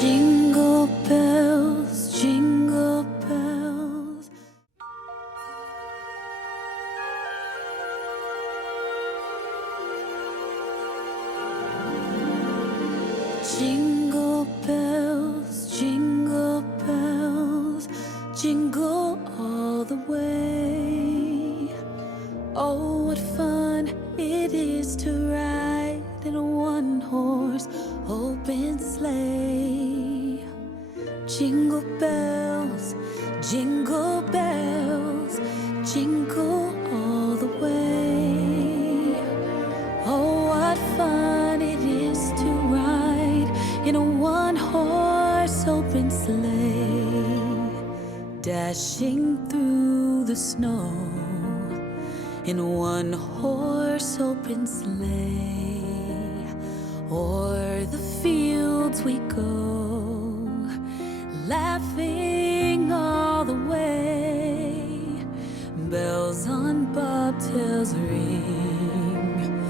Jingle bells, jingle bells. Jingle bells, jingle bells, jingle all the way. Oh, what fun it is to ride in a one-horse open sleigh. Jingle bells, jingle bells, jingle all the way. Oh, what fun it is to ride in a one-horse open sleigh, dashing through the snow in a one-horse open sleigh. O'er the fields we go, laughing all the way. Bells on bobtails ring,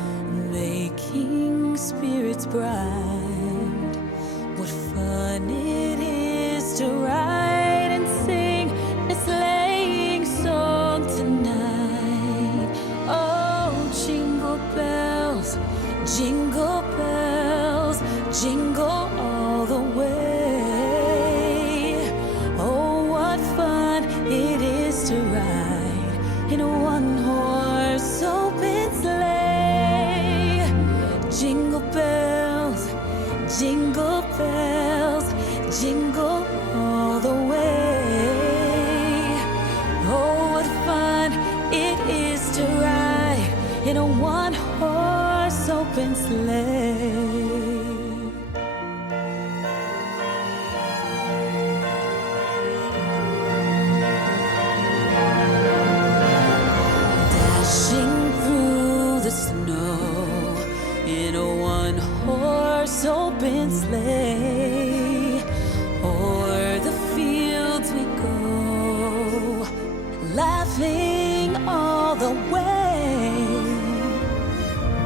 making spirits bright. What fun it is to ride and sing a sleighing song tonight. Oh, jingle bells, jingle bells, jingle all the way. Oh, what fun it is to ride in a one-horse open sleigh. Jingle bells, jingle bells, jingle all the way. Oh, what fun it is to ride in a one-horse open sleigh. Dashing through the snow in a one-horse open sleigh. O'er the fields we go, laughing all the way.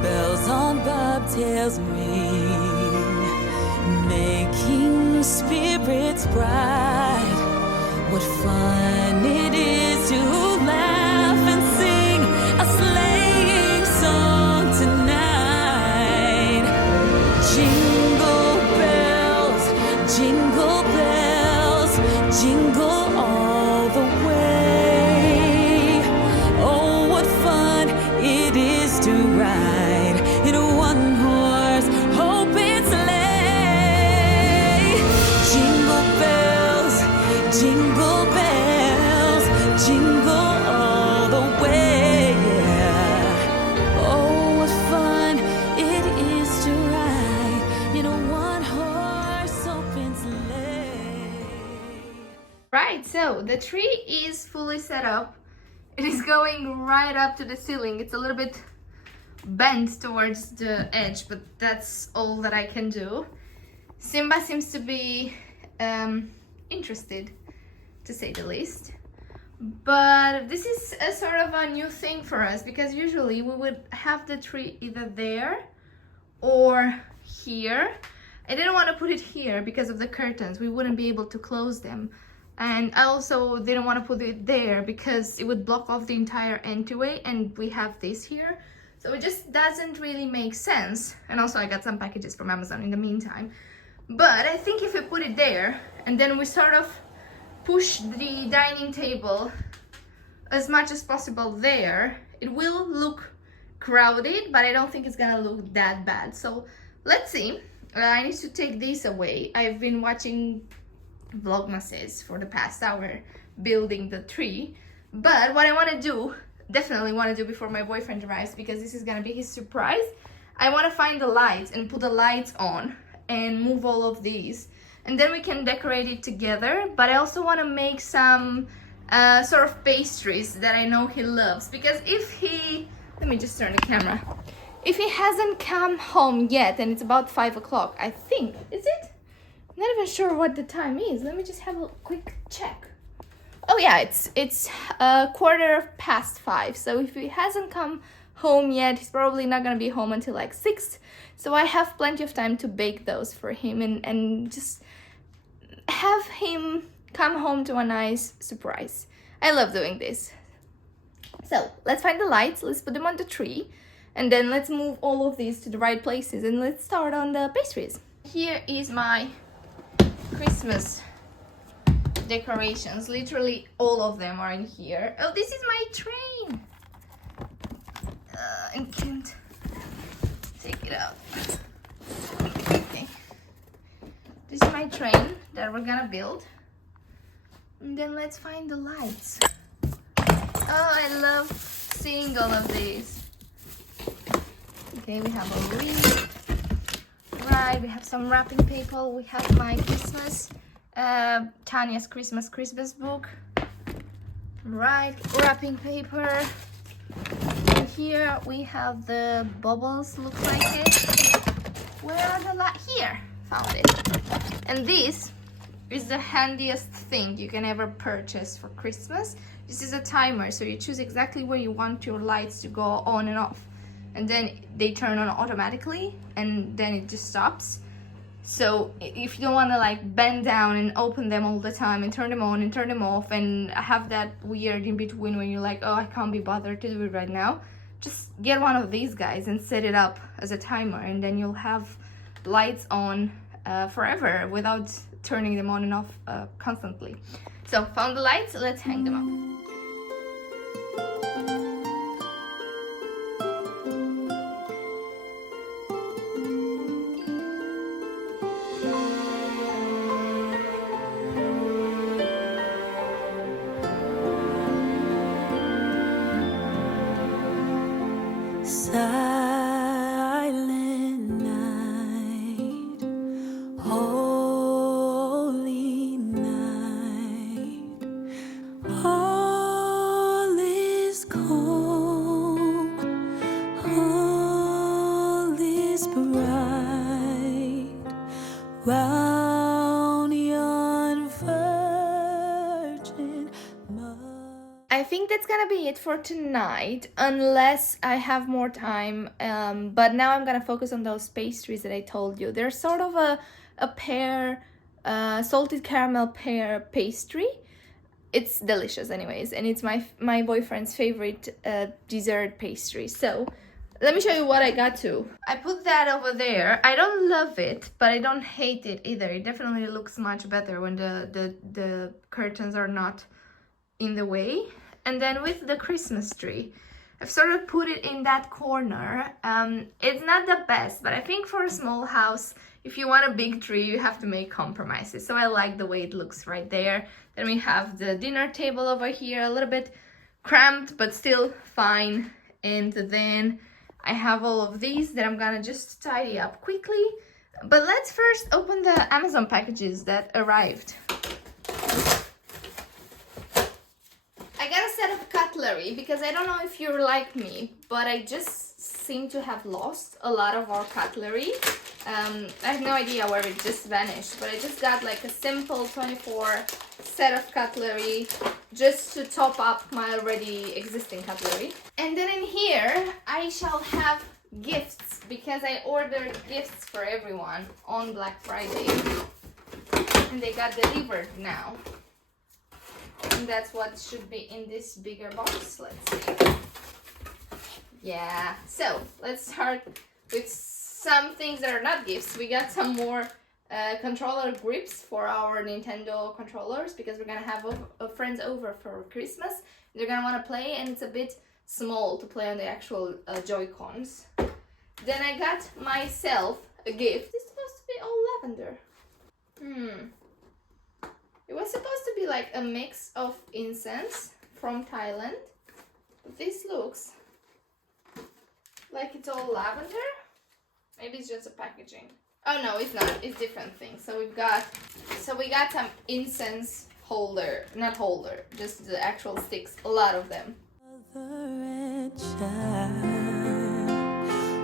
Bells on bobtails ring, making spirits bright. What fun it is to laugh and sing a sleighing song tonight. Jingle bells, jingle bells, jingle all the way. Oh, what fun it is to ride in a one-horse open sleigh. Jingle bells, jingle bells, jingle all the way. Oh, what fun it is to ride in a one-horse open sleigh. Right, so the tree is fully set up. It is going right up to the ceiling. It's a little bit bent towards the edge, but that's all that I can do. Simba seems to be interested, to say the least. But this is a sort of a new thing for us, because usually we would have the tree either there or here. I didn't want to put it here because of the curtains. We wouldn't be able to close them. And I also didn't want to put it there because it would block off the entire entryway, and we have this here. So it just doesn't really make sense. And also I got some packages from Amazon in the meantime. But I think if we put it there and then we sort of push the dining table as much as possible there, it will look crowded, but I don't think it's gonna look that bad. So let's see. I need to take these away. I've been watching Vlogmases for the past hour building the tree. But what I want to do, definitely want to do before my boyfriend arrives, because this is gonna be his surprise, I want to find the lights and put the lights on and move all of these, and then we can decorate it together. But I also want to make some sort of pastries that I know he loves, because if he, let me just turn the camera, if he hasn't come home yet, and it's about 5 o'clock, I think, is it? I'm not even sure what the time is. Let me just have a quick check. Oh yeah, it's 5:15. So if he hasn't come home yet, he's probably not gonna be home until like 6. So I have plenty of time to bake those for him and just have him come home to a nice surprise. I love doing this. So let's find the lights, let's put them on the tree, and then let's move all of these to the right places, and let's start on the pastries. Here is my Christmas decorations. Literally all of them are in here. Oh, this is my train. I can't take it out. Okay. This is my train that we're gonna build. And then let's find the lights. Oh, I love seeing all of these. Okay, we have a wreath. Right, we have some wrapping paper. We have my Christmas, Tanya's Christmas book. Right, wrapping paper. And here we have the bubbles, looks like it. Where are the lights? Here, found it. And this is the handiest thing you can ever purchase for Christmas. This is a timer, so you choose exactly where you want your lights to go on and off. And then they turn on automatically, and then it just stops. So if you don't want to like bend down and open them all the time and turn them on and turn them off and have that weird in between when you're like, oh, I can't be bothered to do it right now, just get one of these guys and set it up as a timer, and then you'll have lights on forever without turning them on and off constantly. So found the lights, let's hang them up. Silent night, holy night, all is calm, all is bright, round yon virgin mother. I think that's gonna be it for tonight, unless I have more time. But now I'm gonna focus on those pastries that I told you. They're sort of a pear, salted caramel pear pastry. It's delicious anyways, and it's my boyfriend's favorite dessert pastry. So let me show you what I got to. I put that over there. I don't love it, but I don't hate it either. It definitely looks much better when the curtains are not in the way. And then with the Christmas tree, I've sort of put it in that corner. It's not the best, but I think for a small house, if you want a big tree, you have to make compromises. So I like the way it looks right there. Then we have the dinner table over here, a little bit cramped, but still fine. And then I have all of these that I'm gonna just tidy up quickly. But let's first open the Amazon packages that arrived. I got a set of cutlery because I don't know if you're like me, but I just seem to have lost a lot of our cutlery. I have no idea where it just vanished, but I just got like a simple 24 set of cutlery just to top up my already existing cutlery. And then in here, I shall have gifts because I ordered gifts for everyone on Black Friday and they got delivered now. And that's what should be in this bigger box. Let's see. Yeah, so let's start with some things that are not gifts. We got some more controller grips for our Nintendo controllers because we're gonna have friends over for Christmas. They're gonna want to play, and it's a bit small to play on the actual Joy-Cons. Then I got myself a gift. It's supposed to be all lavender. It was supposed to be like a mix of incense from Thailand. But this looks like it's all lavender. Maybe it's just a packaging. Oh no, it's not. It's different things. So we got some incense holder, not holder, just the actual sticks. A lot of them.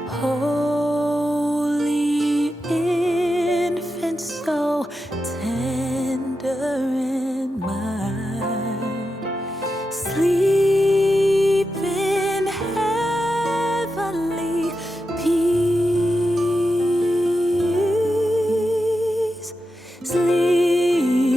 Holy infant, so tender and mild, sleep in heavenly peace, sleep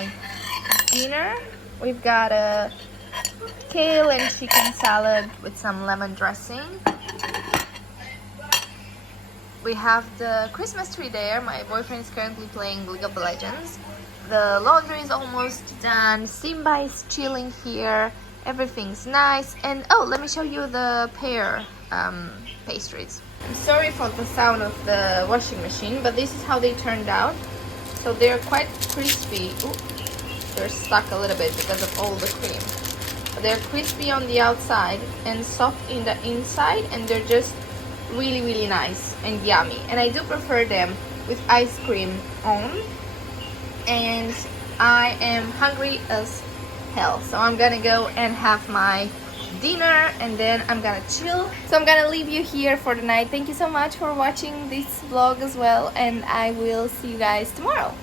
my dinner. We've got a kale and chicken salad with some lemon dressing. We have the Christmas tree there. My boyfriend is currently playing League of Legends. The laundry is almost done. Simba is chilling here. Everything's nice. And oh, let me show you the Pear pastries. I'm sorry for the sound of the washing machine, but this is how they turned out. So they're quite crispy. Ooh, they're stuck a little bit because of all the cream. But they're crispy on the outside and soft in the inside, and they're just really, really nice and yummy. And I do prefer them with ice cream on. And I am hungry as hell, so I'm gonna go and have my dinner and then I'm gonna chill. So I'm gonna leave you here for the night. Thank you so much for watching this vlog as well, and I will see you guys tomorrow.